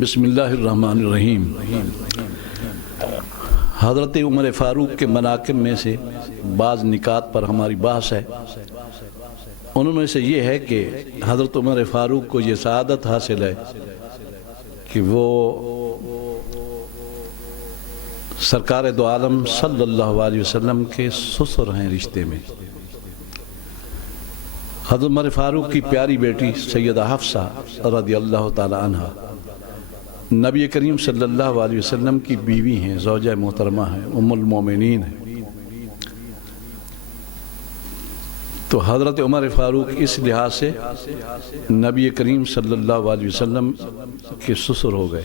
بسم اللہ الرحمن الرحیم۔ حضرت عمر فاروق کے مناقب میں سے بعض نکات پر ہماری بحث ہے۔ ان میں سے یہ ہے کہ حضرت عمر فاروق کو یہ سعادت حاصل ہے کہ وہ سرکار دو عالم صلی اللہ علیہ وسلم کے سسر ہیں رشتے میں۔ حضرت عمر فاروق کی پیاری بیٹی سیدہ حفصہ رضی اللہ تعالی عنہ نبی کریم صلی اللہ علیہ وسلم کی بیوی ہیں، زوجہ محترمہ ہیں، ام المومنین ہیں۔ تو حضرت عمر فاروق اس لحاظ سے نبی کریم صلی اللہ علیہ وسلم کے سسر ہو گئے،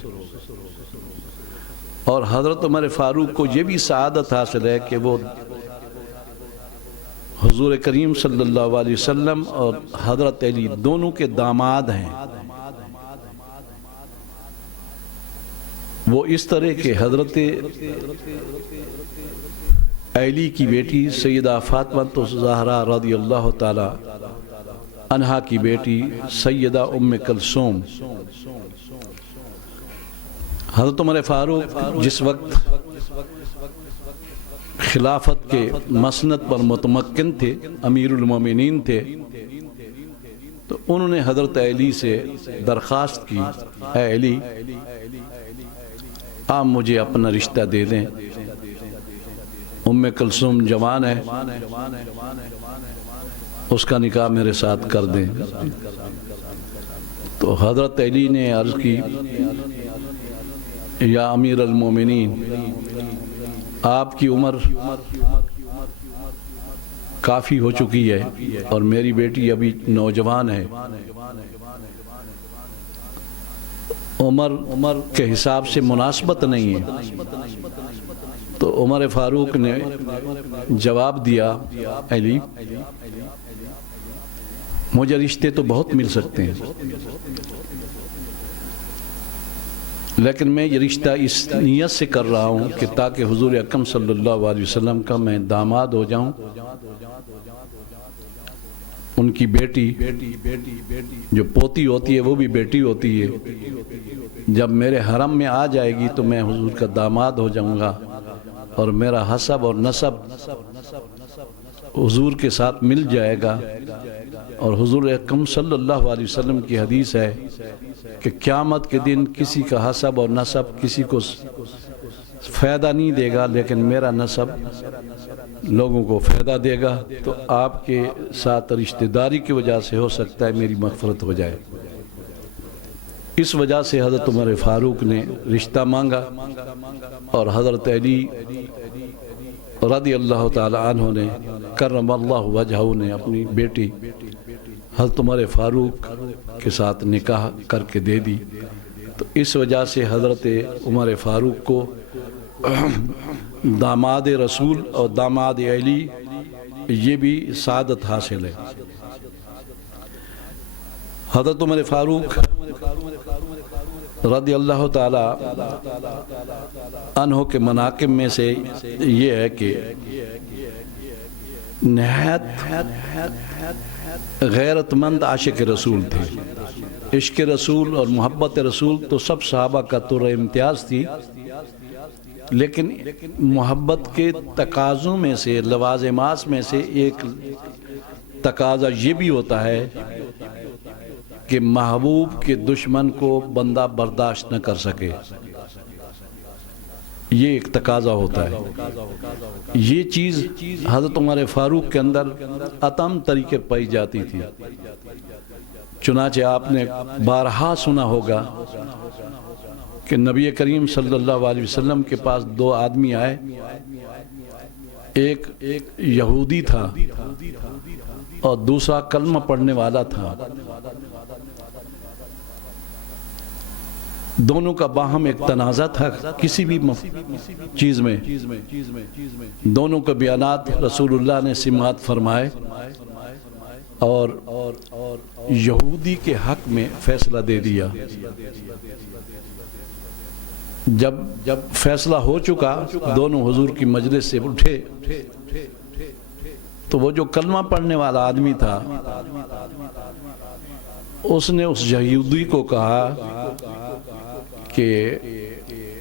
اور حضرت عمر فاروق کو یہ بھی سعادت حاصل ہے کہ وہ حضور کریم صلی اللہ علیہ وسلم اور حضرت علی دونوں کے داماد ہیں۔ وہ اس طرح کہ حضرت علی کی بیٹی سیدہ فاطمہ زہرا رضی اللہ تعالی عنہا کی بیٹی سیدہ ام کلثوم، حضرت عمر فاروق جس وقت خلافت کے مسند پر متمکن تھے، امیر المومنین تھے، تو انہوں نے حضرت علی سے درخواست کی، اے علی آپ مجھے اپنا رشتہ دے دیں، ام کلثوم جوان ہے، اس کا نکاح میرے ساتھ کر دیں۔ تو حضرت علی نے عرض کی، یا امیر المومنین آپ کی عمر کافی ہو چکی ہے اور میری بیٹی ابھی نوجوان ہے، عمر کے حساب سے مناسبت نہیں ہے۔ تو عمر فاروق نے جواب دیا، علی مجھے رشتے تو بہت مل سکتے ہیں، لیکن میں یہ رشتہ اس نیت سے کر رہا ہوں کہ تاکہ حضور اکرم صلی اللہ علیہ وسلم کا میں داماد ہو جاؤں، ان کی بیٹی جو پوتی ہوتی ہے وہ بھی بیٹی ہوتی ہے، جب میرے حرم میں آ جائے گی تو میں حضور کا داماد ہو جاؤں گا، اور میرا حسب اور نسب حضور کے ساتھ مل جائے گا۔ اور حضور اکرم صلی اللہ علیہ وسلم کی حدیث ہے کہ قیامت کے دن کسی کا حسب اور نسب کسی کو فائدہ نہیں دے گا، لیکن میرا نسب لوگوں کو فائدہ دے گا۔ تو آپ کے ساتھ رشتہ داری کی وجہ سے ہو سکتا ہے میری مغفرت ہو جائے۔ اس وجہ سے حضرت عمر فاروق نے رشتہ مانگا، اور حضرت علی رضی اللہ تعالی عنہ نے کرم اللہ وجہہ نے اپنی بیٹی حضرت عمر فاروق کے ساتھ نکاح کر کے دے دی۔ تو اس وجہ سے حضرت عمر فاروق کو داماد رسول اور داماد علی یہ بھی سعادت حاصل ہے۔ حضرت عمر فاروق رضی اللہ تعالی عنہ کے مناقب میں سے یہ ہے کہ نہایت غیرت مند عاشق رسول تھے۔ عشق رسول اور محبت رسول تو سب صحابہ کا طور امتیاز تھی، لیکن محبت کے تقاضوں میں سے، لوازمات میں سے ایک تقاضا یہ بھی ہوتا ہے کہ محبوب کے دشمن کو بندہ برداشت نہ کر سکے، یہ ایک تقاضا ہوتا ہے۔ یہ چیز حضرت عمر فاروق کے اندر اتم طریقے پائی جاتی تھی۔ چنانچہ آپ نے بارہا سنا ہوگا کہ نبی کریم صلی اللہ علیہ وسلم کے پاس دو آدمی آئے، ایک یہودی تھا اور دوسرا کلمہ پڑھنے والا تھا۔ دونوں کا باہم ایک تنازع تھا کسی بھی چیز میں، دونوں کے بیانات رسول اللہ نے سماعت فرمائے، اور یہودی کے حق میں فیصلہ دے دیا۔ جب فیصلہ ہو چکا، دونوں حضور کی مجلس سے اٹھے، تو وہ جو کلمہ پڑھنے والا آدمی تھا اس نے اس یہودی کو کہا کہ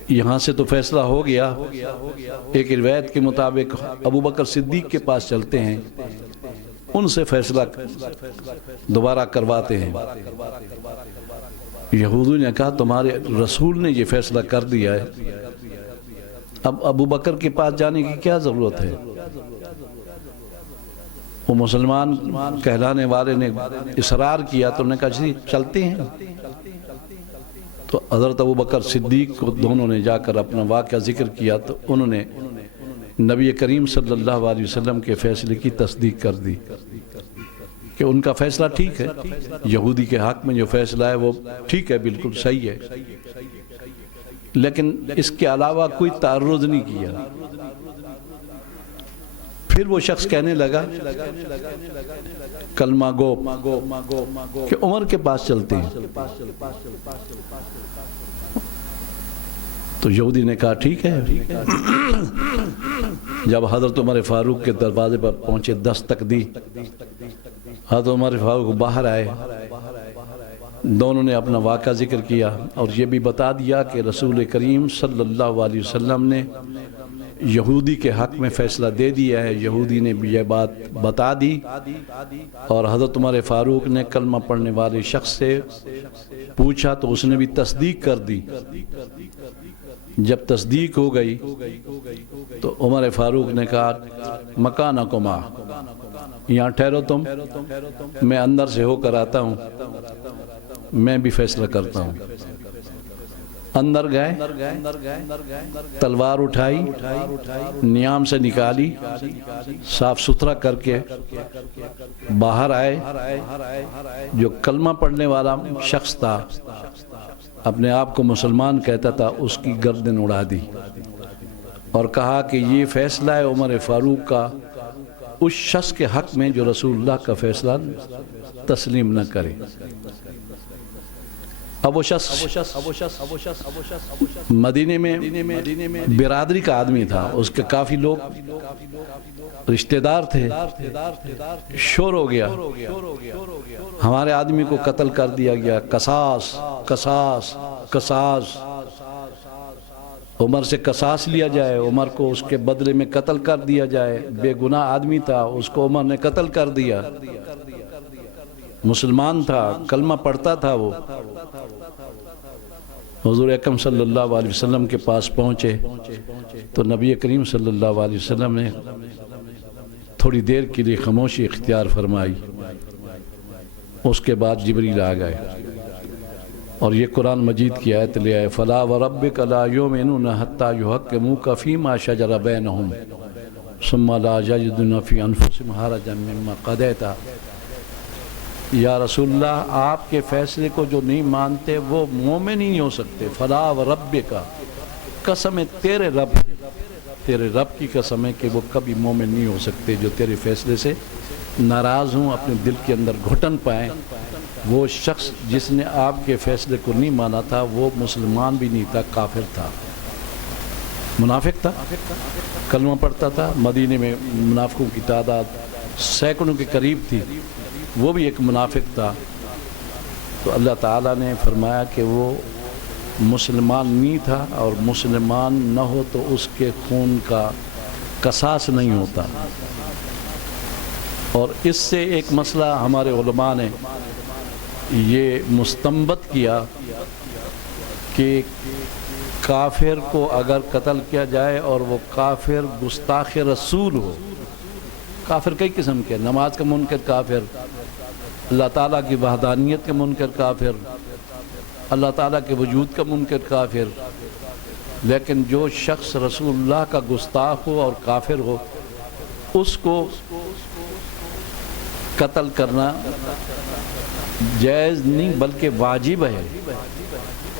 یہاں سے تو فیصلہ ہو گیا، ایک روایت کے مطابق ابو بکر صدیق کے پاس چلتے ہیں، ان سے فیصلہ دوبارہ کرواتے ہیں۔ یہودیوں نے کہا تمہارے رسول نے یہ فیصلہ کر دیا ہے، اب ابو بکر کے پاس جانے کی کیا ضرورت ہے؟ وہ مسلمان کہلانے والے نے اصرار کیا تو انہوں نے کہا جی چلتے ہیں۔ تو حضرت ابو بکر صدیق کو دونوں نے جا کر اپنا واقعہ ذکر کیا تو انہوں نے نبی کریم صلی اللہ علیہ وسلم کے فیصلے کی تصدیق کر دی کہ ان کا فیصلہ ٹھیک ہے، یہودی کے حق میں جو فیصلہ ہے وہ ٹھیک ہے، بالکل صحیح ہے، لیکن اس کے علاوہ کوئی تعرض نہیں کیا۔ پھر وہ شخص کہنے لگا کلمہ گو کہ عمر کے پاس چلتے ہیں، تو یہودی نے کہا ٹھیک ہے۔ جب حضرت عمر فاروق کے دروازے پر پہنچے، دستک دی، حضرت عمر فاروق باہر آئے، دونوں نے اپنا واقعہ ذکر کیا اور یہ بھی بتا دیا کہ رسول کریم صلی اللہ علیہ وسلم نے یہودی کے حق میں فیصلہ دے دیا ہے۔ یہودی نے بھی یہ بات بتا دی اور حضرت عمر فاروق نے کلمہ پڑھنے والے شخص سے پوچھا تو اس نے بھی تصدیق کر دی۔ جب تصدیق ہو گئی تو عمر فاروق نے کہا مکانکما، یہاں ٹھہرو تم، میں اندر سے ہو کر آتا ہوں، میں بھی فیصلہ کرتا ہوں۔ اندر گئے، تلوار اٹھائی، نیام سے نکالی، صاف ستھرا کر کے باہر آئے۔ جو کلمہ پڑھنے والا شخص تھا، اپنے آپ کو مسلمان کہتا تھا، اس کی گردن اڑا دی اور کہا کہ یہ فیصلہ ہے عمر فاروق کا اس شخص کے حق میں جو رسول اللہ کا فیصلہ تسلیم نہ کرے۔ اب وہ شخص مدینے میں برادری کا آدمی تھا، اس کے کافی لوگ رشتہ دار تھے۔ شور ہو گیا، ہمارے آدمی کو قتل کر دیا گیا، قصاص قصاص قصاص، عمر سے قصاص لیا جائے، عمر کو اس کے بدلے میں قتل کر دیا جائے۔ بے گناہ آدمی تھا، اس کو عمر نے قتل کر دیا، مسلمان تھا، کلمہ پڑھتا تھا۔ وہ حضور اکرم صلی اللہ علیہ وسلم کے پاس پہنچے تو نبی کریم صلی اللہ علیہ وسلم نے تھوڑی دیر کے لیے خاموشی اختیار فرمائی۔ اس کے بعد جبریل آ گئے اور یہ قرآن مجید کی آیت لے آئے، فَلَا وَرَبِّكَ لَا يُؤْمِنُونَ حَتَّى يُحَكِّمُوكَ فِي مَا شَجَرَ بَيْنَهُمْ ثُمَّ لَا يَجِدُونَ فِي أَنفُسِهِمْ حَرَجًا مِّمَّا قَضَيْتَ۔ یا رسول اللہ، آپ کے فیصلے کو جو نہیں مانتے وہ مومن ہی نہیں ہو سکتے۔ فَلَا وَرَبِّكَ، قسم ہے تیرے رب کی، تیرے رب کی قسم ہے کہ وہ کبھی مومن نہیں ہو سکتے جو تیرے فیصلے سے ناراض ہوں، اپنے دل کے اندر گھٹن پائیں۔ وہ شخص جس نے آپ کے فیصلے کو نہیں مانا تھا وہ مسلمان بھی نہیں تھا، کافر تھا، منافق تھا، کلمہ پڑھتا تھا۔ مدینے میں منافقوں کی تعداد سینکڑوں کے قریب تھی، وہ بھی ایک منافق تھا۔ تو اللہ تعالیٰ نے فرمایا کہ وہ مسلمان نہیں تھا، اور مسلمان نہ ہو تو اس کے خون کا قصاص نہیں ہوتا۔ اور اس سے ایک مسئلہ ہمارے علماء نے یہ مستنبط کیا کہ کافر کو اگر قتل کیا جائے اور وہ کافر گستاخ رسول ہو، کافر کئی قسم کے، نماز کا منکر کافر، اللہ تعالیٰ کی وحدانیت کا منکر کافر، اللہ تعالیٰ کے وجود کا منکر کافر، لیکن جو شخص رسول اللہ کا گستاخ ہو اور کافر ہو اس کو قتل کرنا جائز نہیں بلکہ واجب ہے،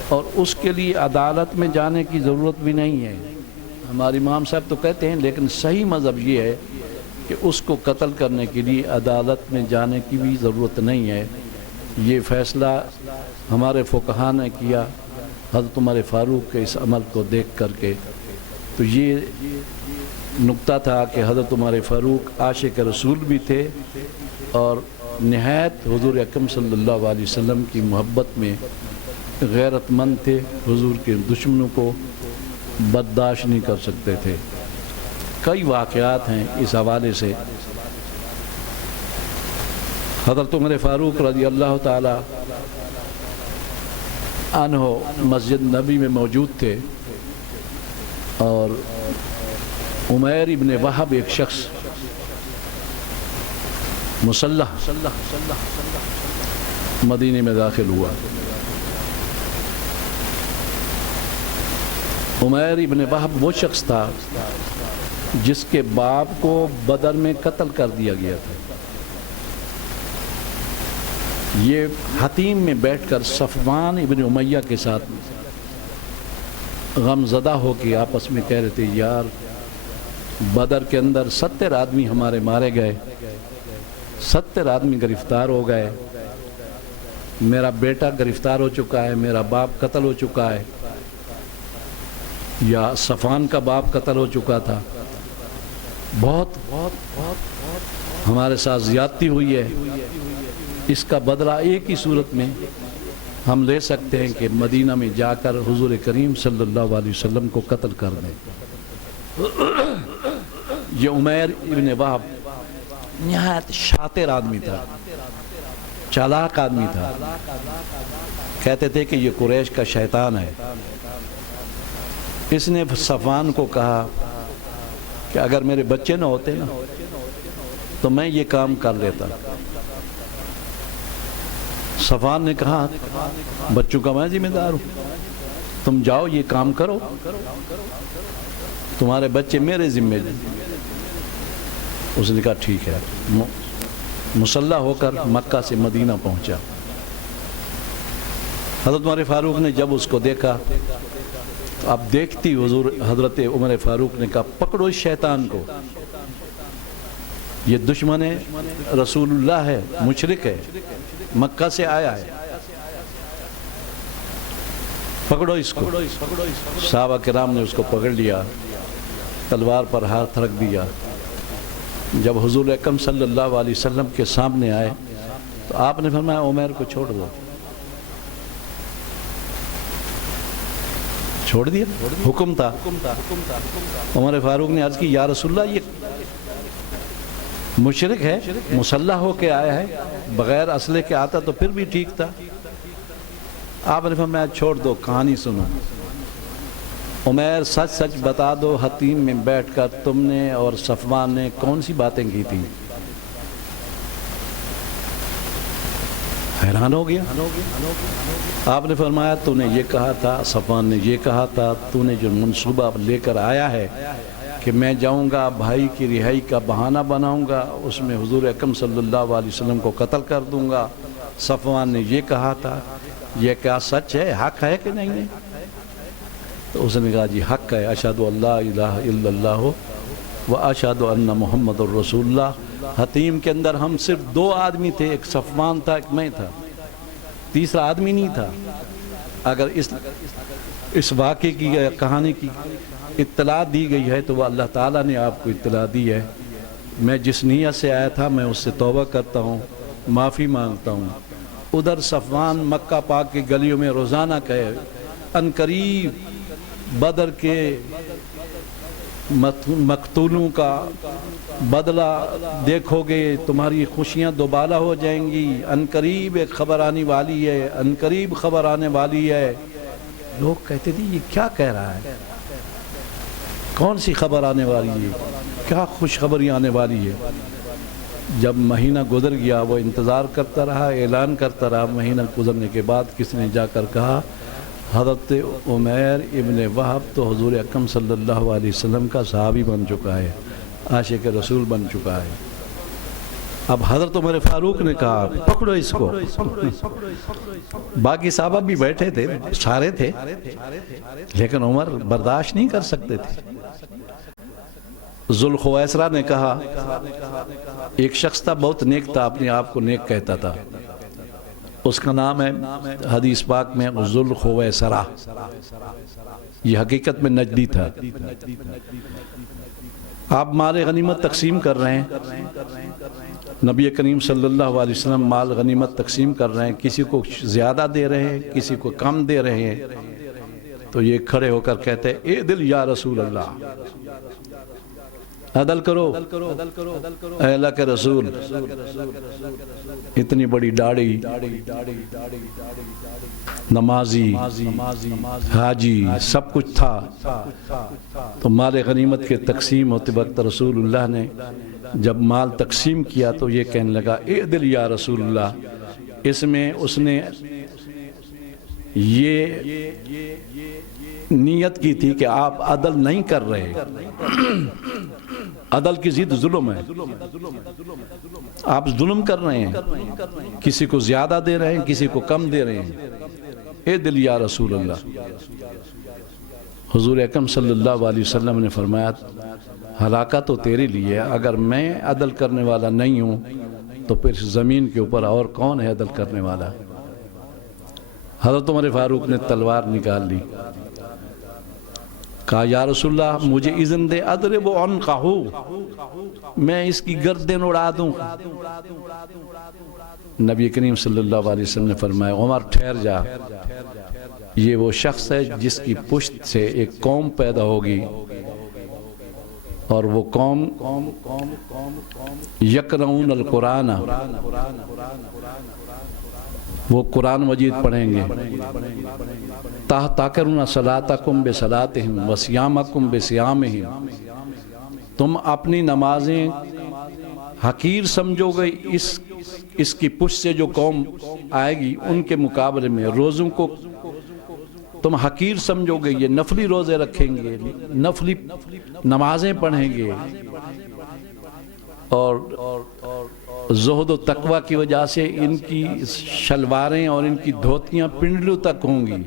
اور اس کے لیے عدالت میں جانے کی ضرورت بھی نہیں ہے۔ ہمارے امام صاحب تو کہتے ہیں، لیکن صحیح مذہب یہ ہے کہ اس کو قتل کرنے کے لیے عدالت میں جانے کی بھی ضرورت نہیں ہے۔ یہ فیصلہ ہمارے فقہاء نے کیا حضرت عمر فاروق کے اس عمل کو دیکھ کر کے۔ تو یہ نقطہ تھا کہ حضرت عمر فاروق عاشق رسول بھی تھے اور نہایت حضور اکرم صلی اللہ علیہ وسلم کی محبت میں غیرت مند تھے، حضور کے دشمنوں کو برداشت نہیں کر سکتے تھے۔ کئی واقعات ہیں اس حوالے سے۔ حضرت عمر فاروق رضی اللہ تعالی عنہ مسجد نبی میں موجود تھے، اور عمیر ابن وہب ایک شخص مسلح مدینے میں داخل ہوا۔ عمیر ابن وہب وہ شخص تھا جس کے باپ کو بدر میں قتل کر دیا گیا تھا۔ یہ حتیم میں بیٹھ کر صفوان ابن امیہ کے ساتھ غم زدہ ہو کے آپس میں کہہ رہے تھے، یار بدر کے اندر 70 آدمی ہمارے مارے گئے، 70 آدمی گرفتار ہو گئے، میرا بیٹا گرفتار ہو چکا ہے، میرا باپ قتل ہو چکا ہے، یا صفوان کا باپ قتل ہو چکا تھا، بہت ہمارے ساتھ زیادتی ہوئی ہے۔ اس کا بدلہ ایک ہی صورت میں ہم لے سکتے ہیں کہ مدینہ میں جا کر حضور کریم صلی اللہ علیہ وسلم کو قتل کر دیں۔ یہ عمیر ابن وہب نہایت شاطر آدمی تھا، چالاک آدمی تھا۔ کہتے تھے کہ یہ قریش کا شیطان ہے۔ اس نے صفوان کو کہا کہ اگر میرے بچے نہ ہوتے نا تو میں یہ کام کر لیتا۔ صفوان نے کہا بچوں کا میں ذمہ دار ہوں، تم جاؤ یہ کام کرو، تمہارے بچے میرے ذمہ دیں۔ اس نے کہا ٹھیک ہے، مسلح ہو کر مکہ سے مدینہ پہنچا۔ حضرت عمر فاروق نے جب اس کو دیکھا تو اب دیکھتی حضرت عمر فاروق نے کہا پکڑو اس شیطان کو، یہ دشمن رسول اللہ ہے، مشرک ہے، مکہ سے آیا ہے، پکڑو اس کو۔ صحابہ کرام نے اس کو پکڑ لیا، تلوار پر ہاتھ رکھ دیا۔ جب حضور اکرم صلی اللہ علیہ وسلم کے سامنے آئے تو آپ نے فرمایا عمیر کو چھوڑ دو۔ چھوڑ دیا، حکم تھا۔ عمر فاروق نے عرض کی یا رسول اللہ یہ مشرک ہے، مسلح ہو کے آیا ہے، بغیر اسلحے کے آتا تو پھر بھی ٹھیک تھا۔ آپ نے فرمایا چھوڑ دو، کہانی سنو۔ عمیر سچ سچ بتا دو، حتیم میں بیٹھ کر تم نے اور صفوان نے کون سی باتیں کی تھی؟ حیران ہو گیا۔ آپ نے فرمایا تو نے یہ کہا تھا، صفوان نے یہ کہا تھا، تو نے جو منصوبہ لے کر آیا ہے کہ میں جاؤں گا بھائی کی رہائی کا بہانہ بناؤں گا، اس میں حضور اکرم صلی اللہ علیہ وسلم کو قتل کر دوں گا، صفوان نے یہ کہا تھا، یہ کیا سچ ہے، حق ہے کہ نہیں؟ تو اس نے کہا جی حق ہے، اشہد ان لا الہ الا اللہ و اشہد ان محمد الرسول اللہ۔ حتیم کے اندر ہم صرف 2 آدمی تھے، ایک صفوان تھا، ایک میں تھا، تیسرا آدمی نہیں تھا۔ اگر اس واقعے کی کہانی کی اطلاع دی گئی ہے تو وہ اللہ تعالیٰ نے آپ کو اطلاع دی ہے۔ میں جس نیت سے آیا تھا میں اس سے توبہ کرتا ہوں، معافی مانگتا ہوں۔ ادھر صفوان مکہ پاک کی گلیوں میں روزانہ کہے ان قریب بدر کے مقتولوں کا بدلہ دیکھو گے، تمہاری خوشیاں دوبالا ہو جائیں گی، ان قریب ایک خبر آنے والی ہے، ان قریب خبر آنے والی ہے۔ لوگ کہتے تھے یہ کیا کہہ رہا ہے، کون سی خبر آنے والی ہے، کیا خوشخبری آنے والی ہے؟ جب مہینہ گزر گیا وہ انتظار کرتا رہا، اعلان کرتا رہا۔ مہینہ گزرنے کے بعد کس نے جا کر کہا حضرت عمیر ابن وہب تو حضور اکرم صلی اللہ علیہ وسلم کا صحابی بن چکا ہے، عاشق رسول بن چکا ہے۔ اب حضرت عمر فاروق نے کہا پکڑو اس کو۔ باقی صحابہ بھی بیٹھے تھے، سارے تھے، لیکن عمر برداشت نہیں کر سکتے تھے۔ ذوالخویسرہ نے کہا، ایک شخص تھا بہت نیک تھا، اپنے آپ کو نیک کہتا تھا، اس کا نام ہے حدیث پاک میں ذوالخویسرہ، یہ حقیقت میں نجدی تھا۔ آپ مال غنیمت تقسیم کر رہے ہیں، نبی کریم صلی اللہ علیہ وسلم مال غنیمت تقسیم کر رہے ہیں، کسی کو زیادہ دے رہے ہیں، کسی کو کم دے رہے ہیں، تو یہ کھڑے ہو کر کہتے ہیں اے دل یا رسول اللہ، عدل کرو اے اللہ کے رسول۔ اتنی بڑی داڑھی، نمازی، حاجی، سب کچھ تھا، تو مال غنیمت کے تقسیم ہوتے وقت رسول اللہ نے جب مال تقسیم کیا تو یہ کہنے لگا اے دل یا رسول اللہ۔ اس میں اس نے یہ نیت کی تھی کہ آپ عدل نہیں کر رہے، عدل کی ضد ظلم ہے، آپ ظلم کر رہے ہیں، کسی کو زیادہ دے رہے ہیں، کسی کو کم دے رہے ہیں، اے دل یا رسول اللہ۔ حضور اکرم صلی اللہ علیہ وسلم نے فرمایا ہلاکت تو تیرے لیے، اگر میں عدل کرنے والا نہیں ہوں تو پھر زمین کے اوپر اور کون ہے عدل کرنے والا؟ حضرت عمر فاروق نے تلوار نکال لی، کہا یا رسول اللہ مجھے اذن دے اضرب عنقہ، میں اس کی گردن اڑا دوں۔ نبی کریم صلی اللہ علیہ وسلم نے فرمایا عمر ٹھہر جا، یہ وہ شخص ہے جس کی پشت سے ایک قوم پیدا ہوگی، اور وہ قوم یقرؤون القرآن، وہ قرآن مجید پڑھیں گے، تحتقرون صلاتکم بصلاتہم وصیامکم بصیامہم، تم اپنی نمازیں حقیر سمجھو گے اس کی پشت سے جو قوم آئے گی ان کے مقابلے میں، روزوں کو تم حقیر سمجھو گے، یہ نفلی روزے رکھیں گے، نفلی نمازیں پڑھیں گے، اور زہد و تقوی کی وجہ سے ان کی شلواریں اور ان کی دھوتیاں پنڈلوں تک ہوں گی۔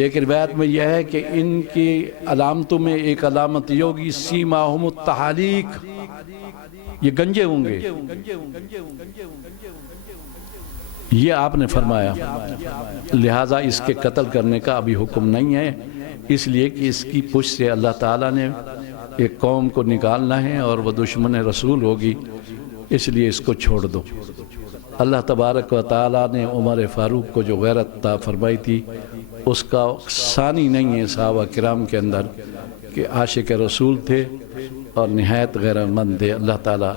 ایک روایت میں یہ ہے کہ ان کی علامتوں میں ایک علامت یہ ہوگی سیماہم التحالیق، یہ گنجے ہوں گے۔ یہ آپ نے فرمایا، لہٰذا اس کے قتل کرنے کا ابھی حکم نہیں ہے، اس لیے کہ اس کی پشت سے اللہ تعالیٰ نے ایک قوم کو نکالنا ہے اور وہ دشمن رسول ہوگی، اس لیے اس کو چھوڑ دو۔ اللہ تبارک و تعالیٰ نے عمر فاروق کو جو غیرت عطا فرمائی تھی اس کا ثانی نہیں ہے صحابہ کرام کے اندر کہ عاشق رسول تھے اور نہایت غیرت مند تھے۔ اللہ تعالیٰ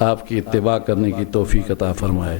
آپ کی اتباع کرنے کی توفیق عطا فرمائے۔